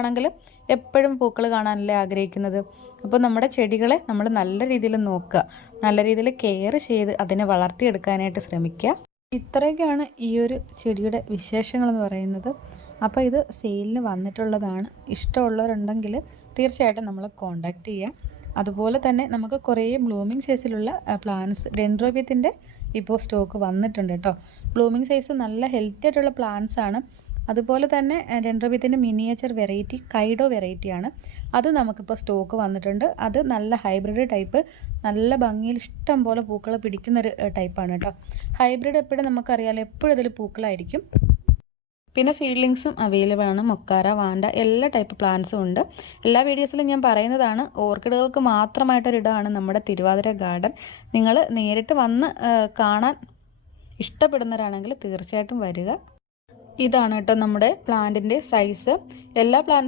ആണെങ്കിൽ എപ്പോഴും പൂക്കൾ കാണാനല്ലേ ആഗ്രഹിക്കുന്നത്. അപ്പോൾ നമ്മുടെ ചെടികളെ നമ്മൾ നല്ല രീതിയിൽ നോക്കുക, നല്ല രീതിയിൽ കെയർ ചെയ്ത് അതിനെ വളർത്തിയെടുക്കാനായിട്ട് ശ്രമിക്കുക. ഇത്രയൊക്കെയാണ് ഈ ഒരു ചെടിയുടെ വിശേഷങ്ങളെന്ന് പറയുന്നത്. അപ്പോൾ ഇത് സെയിലിന് വന്നിട്ടുള്ളതാണ്. ഇഷ്ടമുള്ളവരുണ്ടെങ്കിൽ തീർച്ചയായിട്ടും നമ്മളെ കോൺടാക്റ്റ് ചെയ്യുക. അതുപോലെ തന്നെ നമുക്ക് കുറേ ബ്ലൂമിങ് സൈസിലുള്ള പ്ലാന്റ്സ് ഡെൻഡ്രോബിയത്തിൻ്റെ ഇപ്പോൾ സ്റ്റോക്ക് വന്നിട്ടുണ്ട് കേട്ടോ. ബ്ലൂമിങ് സൈസ് നല്ല ഹെൽത്തി ആയിട്ടുള്ള പ്ലാന്റ്സ് ആണ്. അതുപോലെ തന്നെ ഡെൻഡ്രോബിയത്തിൻ്റെ മിനിയേച്ചർ വെറൈറ്റി കൈഡോ വെറൈറ്റിയാണ്. അത് നമുക്കിപ്പോൾ സ്റ്റോക്ക് വന്നിട്ടുണ്ട്. അത് നല്ല ഹൈബ്രിഡ് ടൈപ്പ്, നല്ല ഭംഗിയിൽ ഇഷ്ടം പോലെ പൂക്കൾ പിടിക്കുന്നൊരു ടൈപ്പാണ് കേട്ടോ. ഹൈബ്രിഡ് എപ്പോഴും നമുക്കറിയാമല്ലോ, എപ്പോഴും ഇതിൽ പൂക്കളായിരിക്കും. പിന്നെ സീഡ്ലിങ്സും അവൈലബിൾ ആണ്. മൊക്കാര, വാൻഡ എല്ലാ ടൈപ്പ് പ്ലാന്റ്സും ഉണ്ട്. എല്ലാ വീഡിയോസിലും ഞാൻ പറയുന്നതാണ്, ഓർക്കിഡുകൾക്ക് മാത്രമായിട്ടൊരിടമാണ് നമ്മുടെ തിരുവാതിര ഗാർഡൻ. നിങ്ങൾ നേരിട്ട് വന്ന് കാണാൻ ഇഷ്ടപ്പെടുന്നവരാണെങ്കിൽ തീർച്ചയായിട്ടും വരിക. ഇതാണ് കേട്ടോ നമ്മുടെ പ്ലാന്റിൻ്റെ സൈസ്. എല്ലാ പ്ലാന്റ്സ്